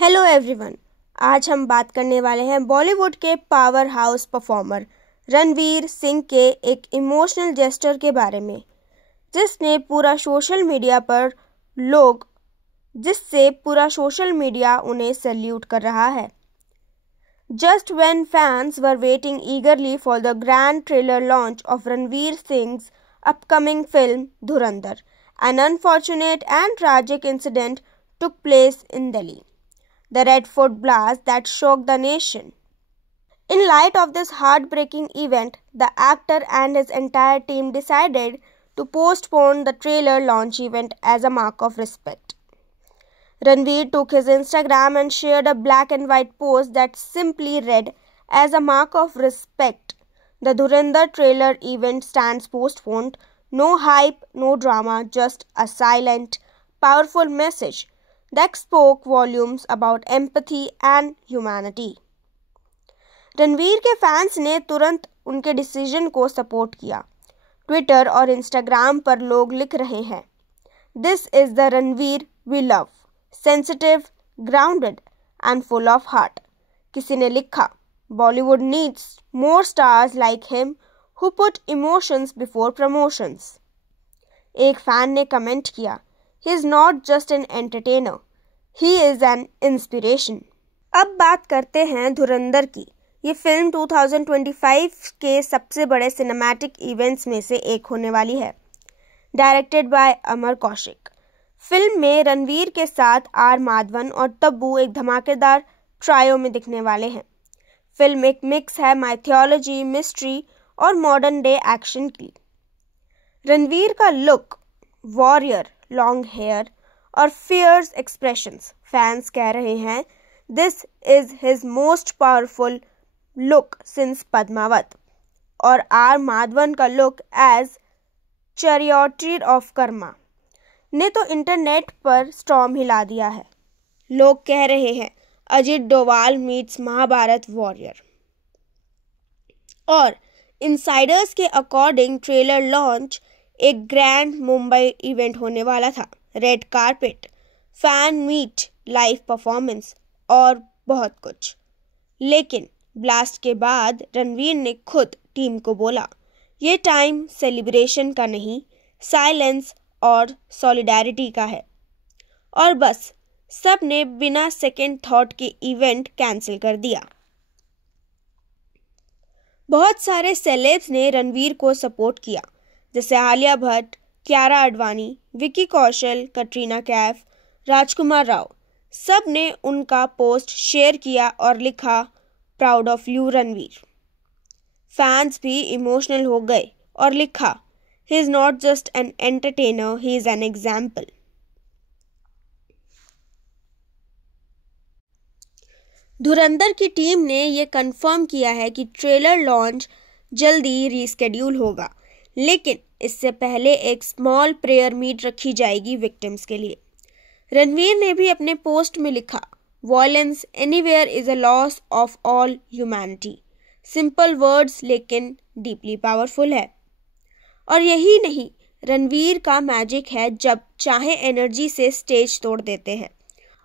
Hello everyone. आज हम बात करने वाले हैं बॉलीवुड के power house performer Ranveer Singh के एक इमोशनल जेस्चर के बारे में जिससे पूरा सोशल मीडिया उन्हें सैल्यूट कर रहा है। Just when fans were waiting eagerly for the grand trailer launch of Ranveer Singh's upcoming film Dhurandhar, an unfortunate and tragic incident took place in Delhi. The Red Fort blast that shook the nation. In light of this heartbreaking event, the actor and his entire team decided to postpone the trailer launch event as a mark of respect. Ranveer took his Instagram and shared a black and white post that simply read, "As a mark of respect, the Dhurandhar trailer event stands postponed. No hype, no drama, just a silent, powerful message that spoke volumes about empathy and humanity." Ranveer के fans ने तुरंत उनके decision को support किया। Twitter और Instagram पर लोग लिख रहे हैं, "this is the Ranveer we love, sensitive, grounded and full of heart." किसी ने लिखा, "Bollywood needs more stars like him who put emotions before promotions." एक फैन ने कमेंट किया, "he is not just an entertainer, he is an inspiration." अब बात करते हैं धुरंधर की। ये फिल्म 2025 के सबसे बड़े सिनेमैटिक इवेंट्स में से एक होने वाली है। Directed by Amar Kaushik. Film में रणवीर के साथ आर माधवन और तब्बू एक धमाकेदार ट्रायो में दिखने वाले हैं। फिल्म एक मिक्स है माइथोलॉजी, मिस्ट्री और मॉडर्न डे एक्शन की। रणवीर का लुक, वॉरियर, लॉन्ग हेयर और फियर्स एक्सप्रेशंस, फैंस कह रहे हैं this is his most powerful look since Padmaavat. और आर माधवन का look as chariot of karma ने तो इंटरनेट पर स्टॉर्म हिला दिया है। लोग कह रहे हैं अजित डोभाल मीट्स महाभारत वॉरियर। और इनसाइडर्स के अकॉर्डिंग ट्रेलर लॉन्च एक ग्रैंड मुंबई इवेंट होने वाला था। Red carpet, fan meet, live performance और बहुत कुछ। लेकिन ब्लास्ट के बाद रणवीर ने खुद टीम को बोला, ये टाइम सेलिब्रेशन का नहीं, साइलेंस और सॉलिडारिटी का है। और बस सब ने बिना सेकेंड थॉट के इवेंट कैंसिल कर दिया। बहुत सारे सेलेब्स ने रणवीर को सपोर्ट किया, जैसे आलिया भट्ट, कियारा आडवाणी, विकी कौशल, कटरीना कैफ, राजकुमार राव। सब ने उनका पोस्ट शेयर किया और लिखा, proud of you Ranveer. Fans भी इमोशनल हो गए और लिखा, ही is not just an entertainer, he is an example. धुरंधर की टीम ने यह कंफर्म किया है कि ट्रेलर लॉन्च जल्दी रीस्केड्यूल होगा, लेकिन इससे पहले एक स्मॉल प्रेयर मीट रखी जाएगी विक्टिम्स के लिए। रणवीर ने भी अपने पोस्ट में लिखा, violence anywhere is a loss of all humanity. Simple words लेकिन डीपली पावरफुल है। और यही नहीं, रणवीर का मैजिक है, जब चाहे एनर्जी से स्टेज तोड़ देते हैं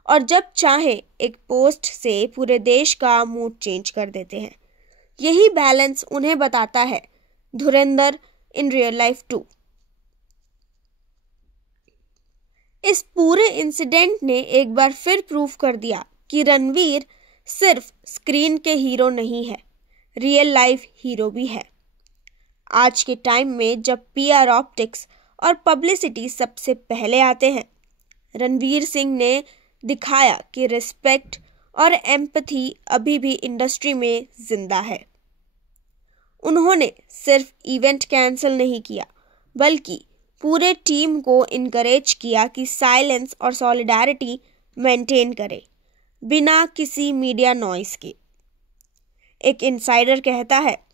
और जब चाहे एक पोस्ट से पूरे देश का मूड चेंज कर देते हैं। यही बैलेंस उन्हें बताता है धुरंधर इन रियल लाइफ टू। इस पूरे इंसिडेंट ने एक बार फिर प्रूव कर दिया कि रणवीर सिर्फ स्क्रीन के हीरो नहीं है, रियल लाइफ हीरो भी है। आज के टाइम में जब पीआर ऑप्टिक्स और पब्लिसिटी सबसे पहले आते हैं, रणवीर सिंह ने दिखाया कि रिस्पेक्ट और एम्पैथी अभी भी इंडस्ट्री में जिंदा है। उन्होंने सिर्फ इवेंट कैंसिल नहीं किया, बल्कि पूरे टीम को इनकरेज किया कि साइलेंस और सॉलिडारिटी मेंटेन करे, बिना किसी मीडिया नॉइस के। एक इनसाइडर कहता है,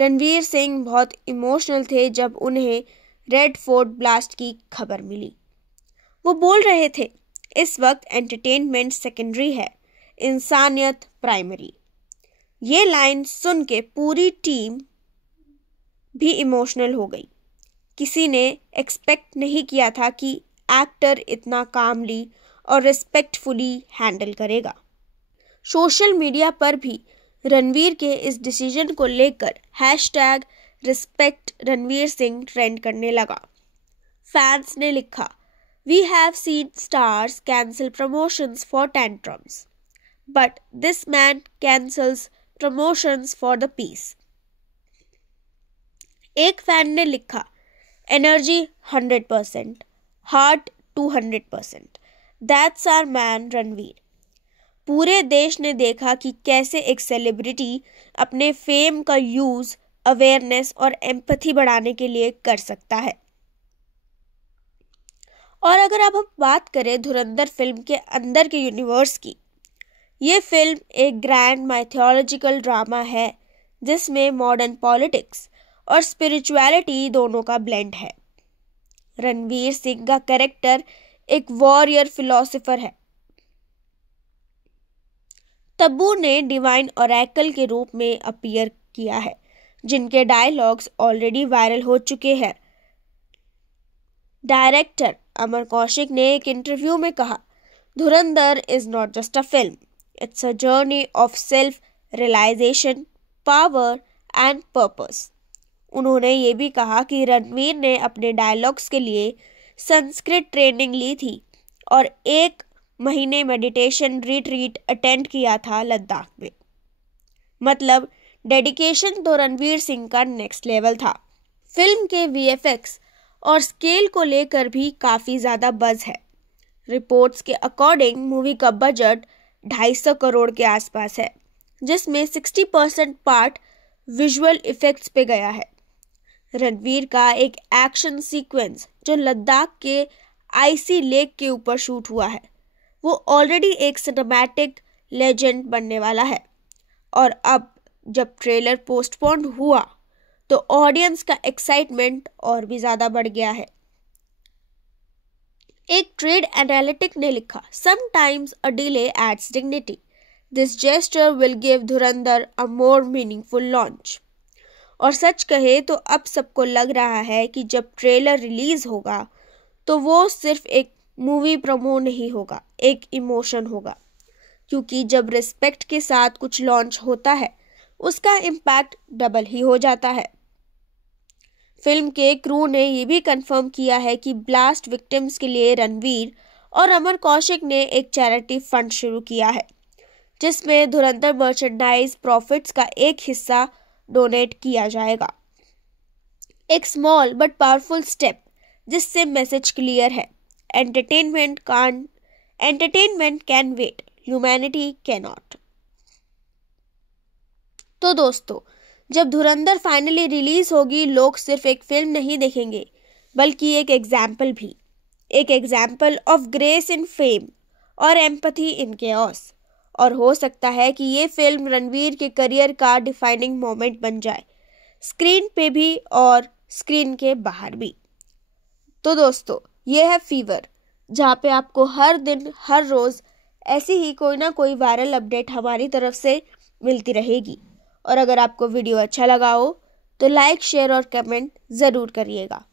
रणवीर सिंह बहुत इमोशनल थे जब उन्हें रेड फोर्ट ब्लास्ट की खबर मिली। वो बोल रहे थे, इस वक्त एंटरटेनमेंट सेकेंडरी है, इंसानियत प्राइमरी। ये लाइन सुन के पूरी टीम भी इमोशनल हो गई। किसी ने एक्सपेक्ट नहीं किया था कि एक्टर इतना कामली और रिस्पेक्टफुली हैंडल करेगा। सोशल मीडिया पर भी रणवीर के इस डिसीजन को लेकर #RespectRanveerSingh ट्रेंड करने लगा। फैंस ने लिखा, "We have seen stars cancel promotions for tantrums, but this man cancels promotions for the peace." एक फैन ने लिखा, "Energy 100%, heart 200%. That's our man Ranveer." पूरे देश ने देखा कि कैसे एक सेलिब्रिटी अपने फेम का यूज अवेयरनेस और एम्पैथी बढ़ाने के लिए कर सकता है। और अगर अब हम बात करें धुरंधर फिल्म के अंदर के यूनिवर्स की, ये फिल्म एक ग्रैंड माइथोलॉजिकल ड्रामा है जिसमें मॉडर्न पॉलिटिक्स और स्पिरिचुअलिटी दोनों का ब्लेंड है। रणवीर सिंह का कैरेक्टर एक वॉरियर फिलोसोफर है। तब्बू ने डिवाइन ओरेकल के रूप में अपीयर किया है, जिनके डायलॉग्स ऑलरेडी वायरल हो चुके हैं। डायरेक्टर अमर कौशिक ने एक इंटरव्यू में कहा, "Dhurandhar is not just a film, it's a journey of self realisation, power and purpose." उन्होंने ये भी कहा कि रणवीर ने अपने डायलॉग्स के लिए संस्कृत ट्रेनिंग ली थी और 1 महीने मेडिटेशन रिट्रीट अटेंड किया था लद्दाख में। मतलब डेडिकेशन तो रणवीर सिंह का नेक्स्ट लेवल था। फिल्म के VFX और स्केल को लेकर भी काफ़ी ज़्यादा बज़ है। रिपोर्ट्स के अकॉर्डिंग मूवी का बजट 250 करोड़ के आसपास है, जिसमें 60% पार्ट विजुअल इफ़ेक्ट्स पे गया है। रणवीर का एक एक्शन सीक्वेंस जो लद्दाख के आइसी लेक के ऊपर शूट हुआ है, वो ऑलरेडी एक सिनेमैटिक लेजेंड बनने वाला है। और अब जब ट्रेलर पोस्टपोन्ड हुआ तो ऑडियंस का एक्साइटमेंट और भी ज़्यादा बढ़ गया है। एक ट्रेड एनालिटिक ने लिखा, "Sometimes a delay adds dignity. This gesture will give Dhurandhar a more meaningful launch." और सच कहे तो अब सबको लग रहा है कि जब ट्रेलर रिलीज होगा तो वो सिर्फ एक मूवी प्रोमो नहीं होगा, एक इमोशन होगा। क्योंकि जब रिस्पेक्ट के साथ कुछ लॉन्च होता है उसका इम्पैक्ट डबल ही हो जाता है। फिल्म के क्रू ने ये भी कंफर्म किया है कि ब्लास्ट विक्टिम्स के लिए रणवीर और अमर कौशिक ने एक चैरिटी फंड शुरू किया है, जिसमें धुरंधर मर्चेंडाइज प्रॉफिट्स का एक हिस्सा डोनेट किया जाएगा। एक स्मॉल बट पावरफुल स्टेप जिससे मैसेज क्लियर है, entertainment can wait, humanity can not. तो दोस्तों, जब धुरंधर फाइनली रिलीज होगी, लोग सिर्फ एक फिल्म नहीं देखेंगे बल्कि एक एग्जाम्पल भी, एक example of grace in fame और एम्पैथी इन केओस। और हो सकता है कि ये फिल्म रणवीर के करियर का डिफाइनिंग मोमेंट बन जाए, स्क्रीन पे भी और स्क्रीन के बाहर भी। तो दोस्तों, ये है फीवर, जहाँ पे आपको हर दिन हर रोज़ ऐसी ही कोई ना कोई वायरल अपडेट हमारी तरफ से मिलती रहेगी। और अगर आपको वीडियो अच्छा लगा हो तो लाइक, शेयर और कमेंट ज़रूर करिएगा।